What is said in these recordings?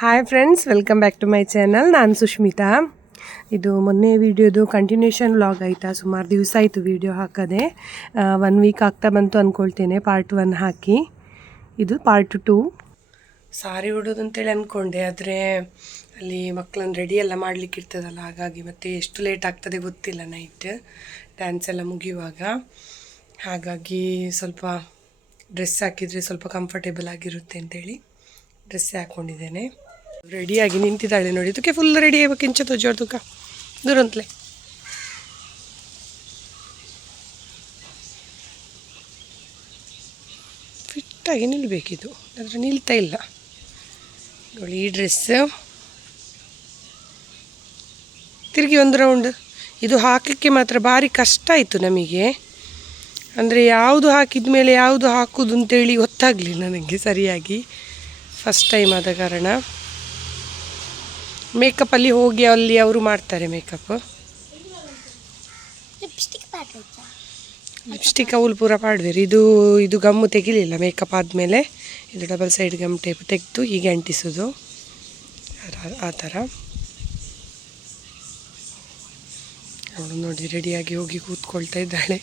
Hi friends, welcome back to my channel. ನಾನು ಸುಷ್ಮಿತಾ. ಇದು ಮೊನ್ನೆ ವಿಡಿಯೋದು ಕಂಟಿನ್ಯೂಷನ್ ವ್ಲಾಗ್ ಆಯಿತಾ. ಸುಮಾರು ದಿವಸ ಆಯಿತು ವಿಡಿಯೋ ಹಾಕದೆ. 1 ವೀಕ್ ಆಗ್ತಾ ಬಂತು ಅಂದ್ಕೊಳ್ತೇನೆ ಪಾರ್ಟ್ 1 ಹಾಕಿ. ಇದು ಪಾರ್ಟ್ 2. ಸಾರಿ ಉಡೋದು ಅಂತೇಳಿ ಅಂದ್ಕೊಂಡೆ, ಆದರೆ ಅಲ್ಲಿ ಮಕ್ಕಳನ್ನ ರೆಡಿ ಎಲ್ಲ ಮಾಡಲಿಕ್ಕೆ ಇರ್ತದಲ್ಲ, ಹಾಗಾಗಿ ಮತ್ತೆ ಎಷ್ಟು ಲೇಟ್ ಆಗ್ತದೆ ಗೊತ್ತಿಲ್ಲ ನೈಟ್ ಡ್ಯಾನ್ಸ್ ಎಲ್ಲ ಮುಗಿಯುವಾಗ. ಹಾಗಾಗಿ ಸ್ವಲ್ಪ ಡ್ರೆಸ್ ಹಾಕಿದರೆ ಸ್ವಲ್ಪ ಕಂಫರ್ಟೇಬಲ್ ಆಗಿರುತ್ತೆ ಅಂತೇಳಿ ಡ್ರೆಸ್ ಹಾಕ್ಕೊಂಡಿದ್ದೇನೆ. ರೆಡಿಯಾಗಿ ನಿಂತಿದ್ದಾಳೆ ನೋಡಿ. ತುಕ್ಕೆ ಫುಲ್ ರೆಡಿ ಆಗ್ಬೇಕು. ಇಂಚ ತೋಜೋರು ತುಕ ದೂರ ಅಂತಲೇ ಫಿಟ್ಟಾಗಿ ನಿಲ್ಲಬೇಕಿದು, ಆದರೆ ನಿಲ್ತಾ ಇಲ್ಲ ನೋಡಿ. ಈ ಡ್ರೆಸ್ ತಿರುಗಿ ಒಂದು ರೌಂಡ್ ಇದು ಹಾಕಲಿಕ್ಕೆ ಮಾತ್ರ ಭಾರಿ ಕಷ್ಟ ಆಯಿತು ನಮಗೆ. ಅಂದರೆ ಯಾವುದು ಹಾಕಿದ ಮೇಲೆ ಯಾವುದು ಹಾಕೋದು ಅಂತೇಳಿ ಗೊತ್ತಾಗಲಿಲ್ಲ ನನಗೆ ಸರಿಯಾಗಿ, ಫಸ್ಟ್ ಟೈಮ್ ಆದ ಕಾರಣ. ಮೇಕಪ್ಪಲ್ಲಿ ಹೋಗಿ ಅಲ್ಲಿ ಅವರು ಮಾಡ್ತಾರೆ ಮೇಕಪ್. ಲಿಪ್ಸ್ಟಿಕ್ ಅವಳು ಪೂರ ಪಾಡ್ವೇರು. ಇದು ಗಮ್ಮು ತೆಗಿಲಿಲ್ಲ ಮೇಕಪ್ ಆದಮೇಲೆ. ಇದು ಡಬಲ್ ಸೈಡ್ ಗಮ್ ಟೇಪ್ ತೆಗೆದು ಹೀಗೆ ಅಂಟಿಸೋದು, ಆ ಥರ. ಅವಳು ನೋಡಿ ರೆಡಿಯಾಗಿ ಹೋಗಿ ಕೂತ್ಕೊಳ್ತಾ ಇದ್ದಾಳೆ.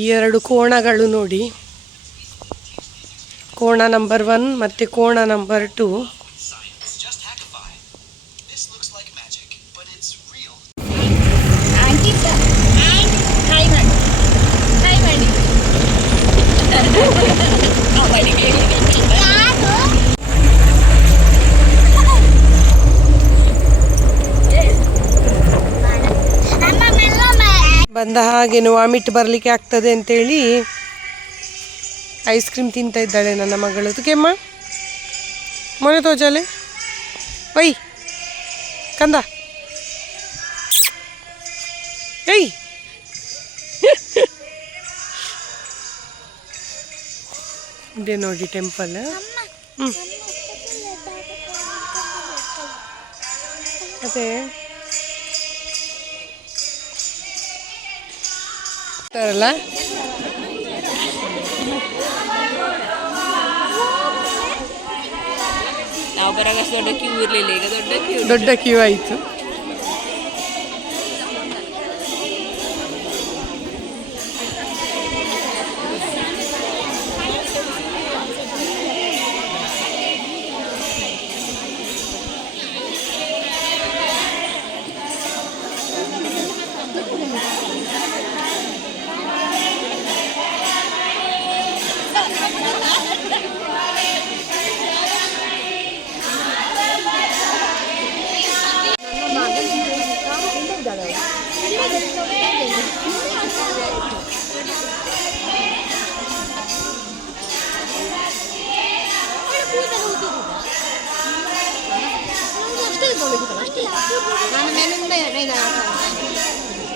ಈ 2 ಕೋಣಗಳು ನೋಡಿ, ಕೋಣ ನಂಬರ್ 1 ಮತ್ತು ಕೋಣ ನಂಬರ್ 2. ಬಂದ ಹಾಗೇನು ವಾಮಿಟ್ ಬರಲಿಕ್ಕೆ ಆಗ್ತದೆ ಅಂತೇಳಿ ಐಸ್ ಕ್ರೀಮ್ ತಿಂತಾ ಇದ್ದಾಳೆ ನನ್ನ ಮಗಳು. ತುಕೆಮ್ಮ ಮೊನೆ ತೋಜಾಲೆ ವೈ ಕಂದ ಏಯ್. ಇದೇ ನೋಡಿ ಟೆಂಪಲ್. ಮತ್ತೆ ಅಲ್ಲ ನಾವು ಬರೋಷ್ಟು ದೊಡ್ಡ ಕ್ಯೂ ಇರಲಿಲ್ಲ, ಈಗ ದೊಡ್ಡ ಕ್ಯೂ ಆಯಿತು.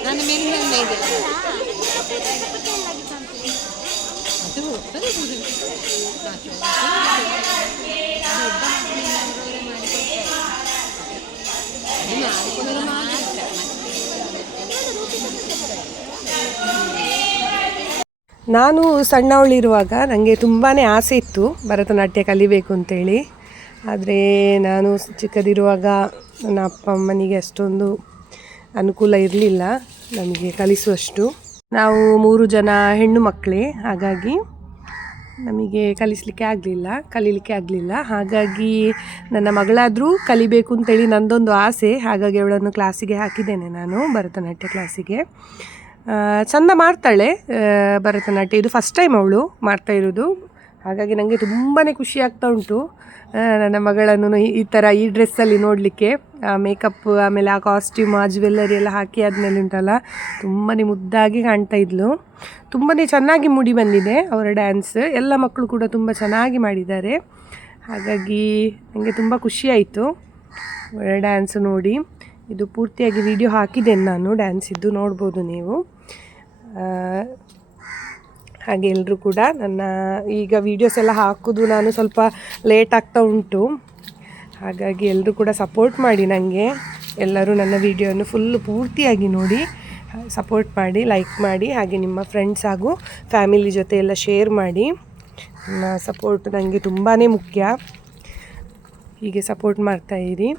ನನ್ನ ಮೇಲಿಂದ ಇದೆ ನಾನು ಸಣ್ಣವಳಿರುವಾಗ ನನಗೆ ತುಂಬಾ ಆಸೆ ಇತ್ತು ಭರತನಾಟ್ಯ ಕಲಿಬೇಕು ಅಂತೇಳಿ. ಆದರೆ ನಾನು ಚಿಕ್ಕದಿರುವಾಗ ನನ್ನ ಅಪ್ಪ ಅಮ್ಮನಿಗೆ ಅಷ್ಟೊಂದು ಅನುಕೂಲ ಇರಲಿಲ್ಲ ನಮಗೆ ಕಲಿಸುವಷ್ಟು. ನಾವು 3 ಜನ ಹೆಣ್ಣು ಮಕ್ಕಳೇ, ಹಾಗಾಗಿ ನಮಗೆ ಕಲೀಲಿಕ್ಕೆ ಆಗಲಿಲ್ಲ. ಹಾಗಾಗಿ ನನ್ನ ಮಗಳಾದರೂ ಕಲಿಬೇಕು ಅಂತೇಳಿ ನನ್ನದೊಂದು ಆಸೆ. ಹಾಗಾಗಿ ಅವಳನ್ನು ಕ್ಲಾಸಿಗೆ ಹಾಕಿದ್ದೇನೆ ನಾನು, ಭರತನಾಟ್ಯ ಕ್ಲಾಸಿಗೆ. ಚೆಂದ ಮಾಡ್ತಾಳೆ ಭರತನಾಟ್ಯ. ಇದು ಫಸ್ಟ್ ಟೈಮ್ ಅವಳು ಮಾಡ್ತಾ ಇರೋದು. ಹಾಗಾಗಿ ನನಗೆ ತುಂಬಾ ಖುಷಿ ಆಗ್ತಾ ಉಂಟು ನನ್ನ ಮಗಳನ್ನು ಈ ಡ್ರೆಸ್ಸಲ್ಲಿ ನೋಡಲಿಕ್ಕೆ. ಮೇಕಪ್ ಆಮೇಲೆ ಆ ಕಾಸ್ಟ್ಯೂಮ್, ಆ ಜ್ಯುವೆಲ್ಲರಿ ಎಲ್ಲ ಹಾಕಿ ಆದಮೇಲೆ ಉಂಟಲ್ಲ, ತುಂಬಾ ಮುದ್ದಾಗಿ ಕಾಣ್ತಾ ಇದ್ಲು. ತುಂಬಾ ಚೆನ್ನಾಗಿ ಮೂಡಿ ಬಂದಿದೆ ಅವರ ಡ್ಯಾನ್ಸ್. ಎಲ್ಲ ಮಕ್ಕಳು ಕೂಡ ತುಂಬ ಚೆನ್ನಾಗಿ ಮಾಡಿದ್ದಾರೆ. ಹಾಗಾಗಿ ನನಗೆ ತುಂಬ ಖುಷಿಯಾಯಿತು ಡ್ಯಾನ್ಸ್ ನೋಡಿ. ಇದು ಪೂರ್ತಿಯಾಗಿ ವಿಡಿಯೋ ಹಾಕಿದ್ದೇನೆ ನಾನು ಡ್ಯಾನ್ಸಿದ್ದು, ನೋಡ್ಬೋದು ನೀವು. ಹಾಗೆ ಎಲ್ಲರೂ ಕೂಡ ನನ್ನ ಈಗ ವೀಡಿಯೋಸ್ ಎಲ್ಲ ಹಾಕೋದು ನಾನು ಸ್ವಲ್ಪ ಲೇಟ್ ಆಗ್ತಾ ಉಂಟು. ಹಾಗಾಗಿ ಎಲ್ಲರೂ ಕೂಡ ಸಪೋರ್ಟ್ ಮಾಡಿ ನನಗೆ. ಎಲ್ಲರೂ ನನ್ನ ವಿಡಿಯೋವನ್ನು ಫುಲ್ಲು ಪೂರ್ತಿಯಾಗಿ ನೋಡಿ ಸಪೋರ್ಟ್ ಮಾಡಿ, ಲೈಕ್ ಮಾಡಿ, ಹಾಗೆ ನಿಮ್ಮ ಫ್ರೆಂಡ್ಸ್ ಹಾಗೂ ಫ್ಯಾಮಿಲಿ ಜೊತೆ ಎಲ್ಲ ಶೇರ್ ಮಾಡಿ. ನಿಮ್ಮ ಸಪೋರ್ಟ್ ನನಗೆ ತುಂಬಾ ಮುಖ್ಯ. ಹೀಗೆ ಸಪೋರ್ಟ್ ಮಾಡ್ತಾಯಿರಿ.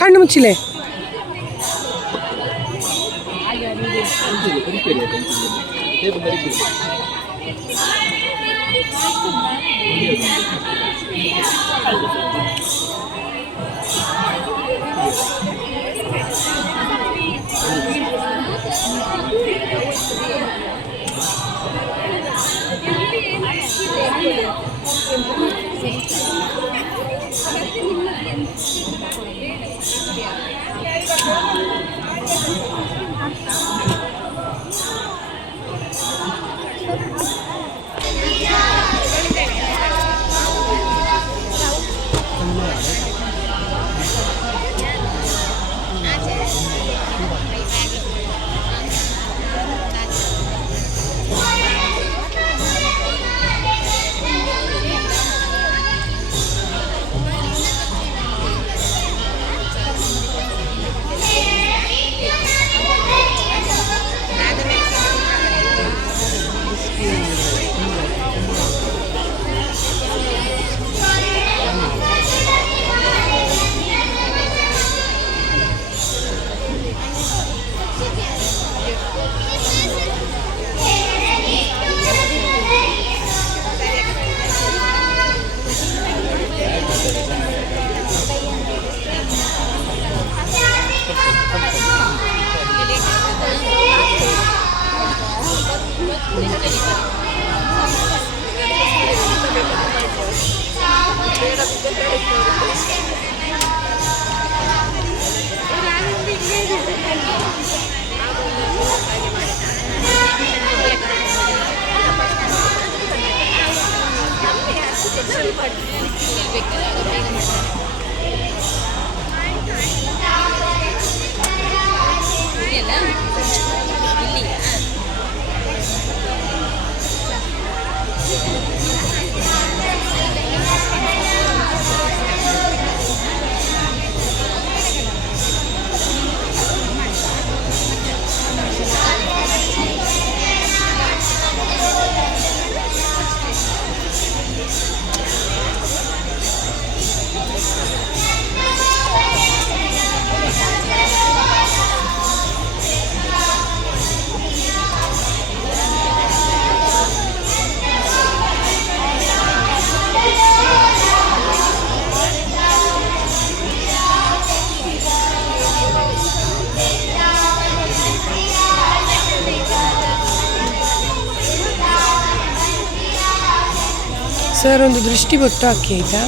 ಕಣ್ಣು ಮುಚ್ಚಿಲೆ. ಸರ್ ಒಂದು ದೃಷ್ಟಿ ಬೊಟ್ಟು ಹಾಕಿ ಆಯಿತಾ?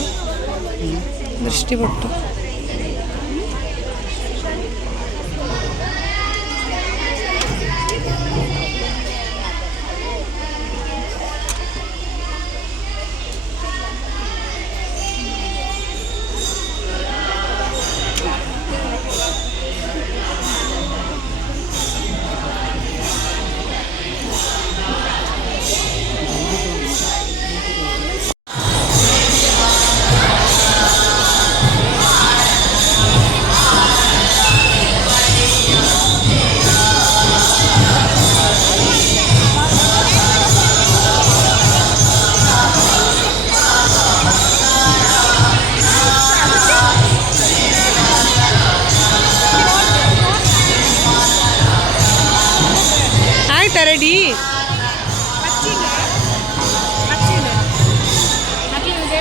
ದೃಷ್ಟಿ ಬೊಟ್ಟು.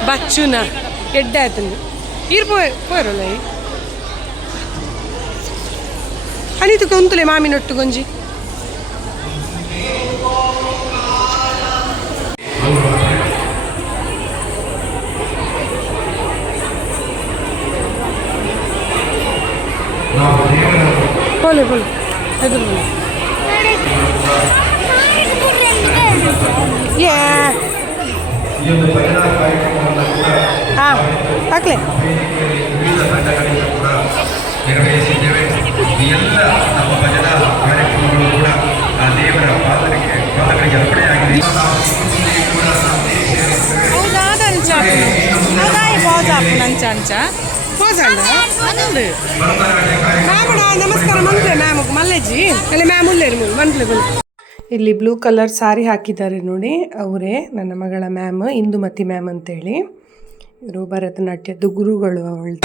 ಬಚ್ಚುನ ಎಡ್ಡೆ ಆಯ್ತಂದು ಇರ್ಬೋರಲ್ಲ ಅನಿತಕ್ಕೆ ಉಂತಲೆ ಮಾಮಿನೊಟ್ಟು ಗೊಂಜಿ ಬೋಲೆ ಬೋಲೆ ಎದುರು ಹಾಂ ಹಾಕ್ಲೆ ನಿರ್ವಹಿಸಿದ್ದೇವೆ. ಎಲ್ಲ ನಮ್ಮ ಭಜನಾ ಕಾರ್ಯಕ್ರಮಗಳು ಕೂಡ ಆ ದೇವರ ಪಾದಗಳಿಗೆ ಅರ್ಪಣೆಯಾಗಿದೆ. ನಮಸ್ಕಾರ ಮಂತ್ಲೆ ಮ್ಯಾಮ್ ಮಲ್ಲೆಜ್ಜಿ ಅಲ್ಲಿ ಮ್ಯಾಮ್ ಉಳ್ಳೇರಿ ಮಂತ್ಲೆ ಬಲ್ ಇಲ್ಲಿ ಬ್ಲೂ ಕಲರ್ ಸಾರಿ ಹಾಕಿದ್ದಾರೆ ನೋಡಿ, ಅವರೇ ನನ್ನ ಮಗಳ ಮ್ಯಾಮ್ ಇಂದುಮತಿ ಮ್ಯಾಮ್ ಅಂತೇಳಿ. ಇವರು ಭರತನಾಟ್ಯದ ಗುರುಗಳು ಅವಳು.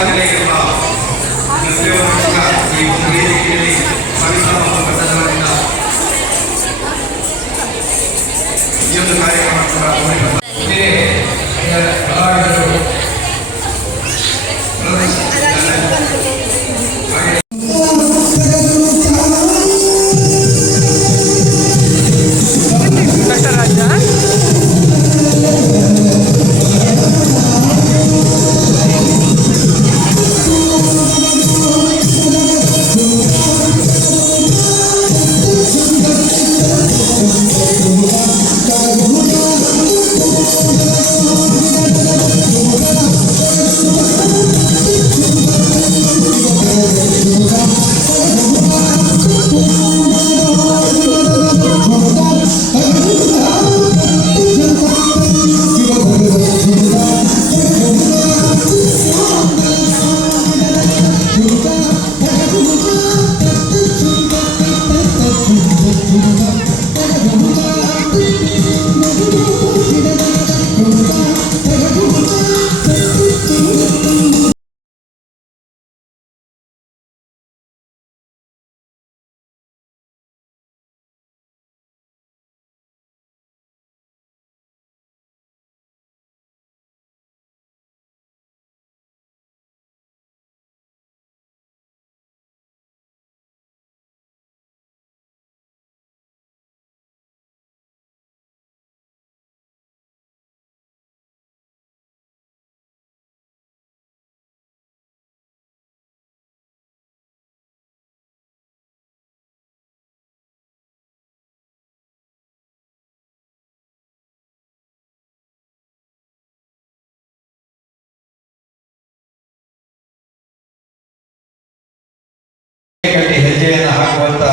ಹೆಜ್ಜೆಯನ್ನು ಹಾಕುವಂತ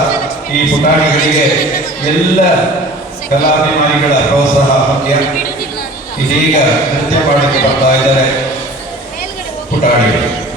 ಈ ಪುಟಾಣಿಗಳಿಗೆ ಎಲ್ಲ ಕಲಾಭಿಮಾನಿಗಳ ಪ್ರೋತ್ಸಾಹ ಮುಖ್ಯ. ಇದೀಗ ನೃತ್ಯ ಮಾಡಲಿಕ್ಕೆ ಬರ್ತಾ ಇದ್ದಾರೆ ಪುಟಾಣಿಗಳು.